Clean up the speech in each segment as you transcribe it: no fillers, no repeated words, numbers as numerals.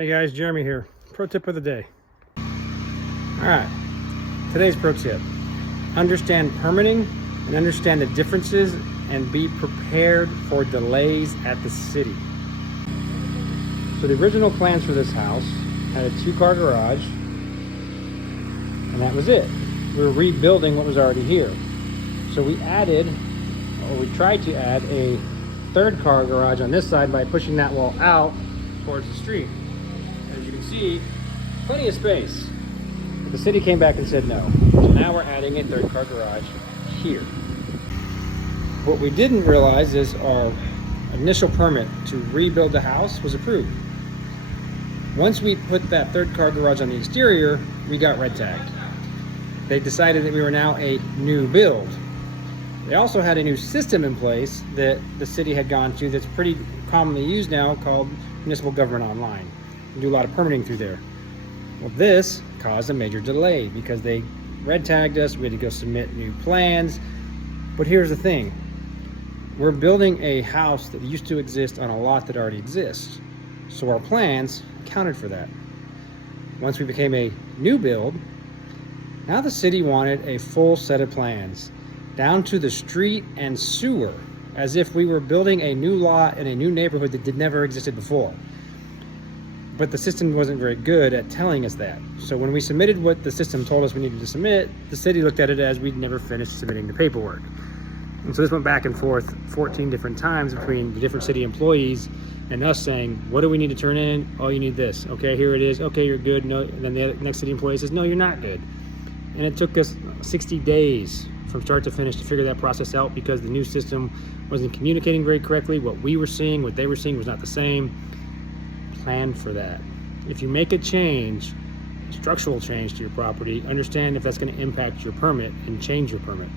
Hey guys, Jeremy here. Pro tip of the day. Alright, today's pro tip. Understand permitting and understand the differences and be prepared for delays at the city. So the original plans for this house had a 2-car garage, and that was it. We were rebuilding what was already here. So we tried to add a 3rd-car garage on this side by pushing that wall out towards the street. As you can see, plenty of space. But the city came back and said no. So now we're adding a 3rd-car garage here. What we didn't realize is our initial permit to rebuild the house was approved. Once we put that 3rd-car garage on the exterior, we got red tagged. They decided that we were now a new build. They also had a new system in place that the city had gone to that's pretty commonly used now, called Municipal Government Online. We do a lot of permitting through there. Well, this caused a major delay because they red tagged us. We had to go submit new plans. But here's the thing. We're building a house that used to exist on a lot that already exists. So our plans accounted for that. Once we became a new build, now the city wanted a full set of plans, down to the street and sewer, as if we were building a new lot in a new neighborhood that never existed before. But the system wasn't very good at telling us that. So when we submitted what the system told us we needed to submit, the city looked at it as we'd never finished submitting the paperwork. And so this went back and forth 14 different times between the different city employees and us saying, what do we need to turn in? Oh, you need this. Okay, here it is. Okay, you're good. No. And then the next city employee says, no, you're not good. And it took us 60 days from start to finish to figure that process out because the new system wasn't communicating very correctly. What we were seeing, what they were seeing was not the same. Plan for that. If you make a change, structural change to your property, understand if that's going to impact your permit and change your permit.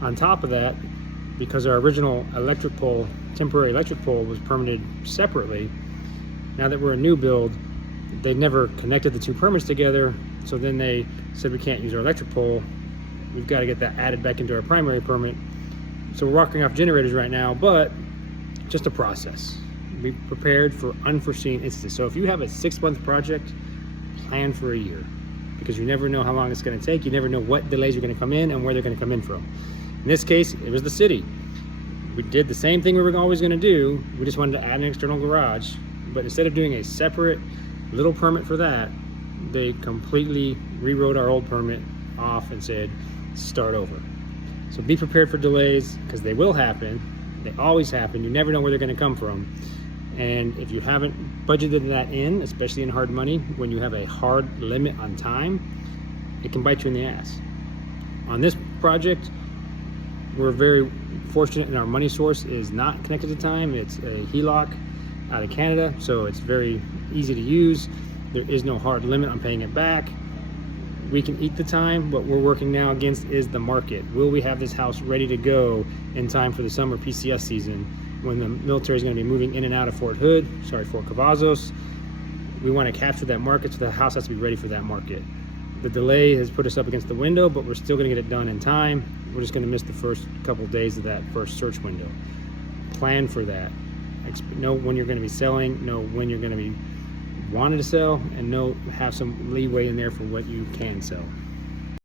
On top of that, because our original temporary electric pole was permitted separately, now that we're a new build, they never connected the 2 permits together. So then they said we can't use our electric pole. We've got to get that added back into our primary permit. So we're walking off generators right now, but just a process. Be prepared for unforeseen instances. So if you have a 6-month project, plan for a year, because you never know how long it's going to take. You never know what delays are going to come in and where they're going to come in from. In this case, it was the city. We did the same thing we were always going to do. We just wanted to add an external garage, but instead of doing a separate little permit for that, they completely rewrote our old permit off and said, start over. So be prepared for delays, because they will happen. They always happen. You never know where they're going to come from. And if you haven't budgeted that in, especially in hard money, when you have a hard limit on time, it can bite you in the ass. On this project, we're very fortunate in our money source is not connected to time. It's a HELOC out of Canada, so it's very easy to use. There is no hard limit on paying it back. We can eat the time. What we're working now against is the market. Will we have this house ready to go in time for the summer PCS season when the military is going to be moving in and out of Fort Cavazos? We want to capture that market, so the house has to be ready for that market. The delay has put us up against the window, but we're still going to get it done in time. We're just going to miss the first couple of days of that first search window. Plan for that. Know when you're going to be selling, know when you're going to be wanting to sell, and have some leeway in there for what you can sell.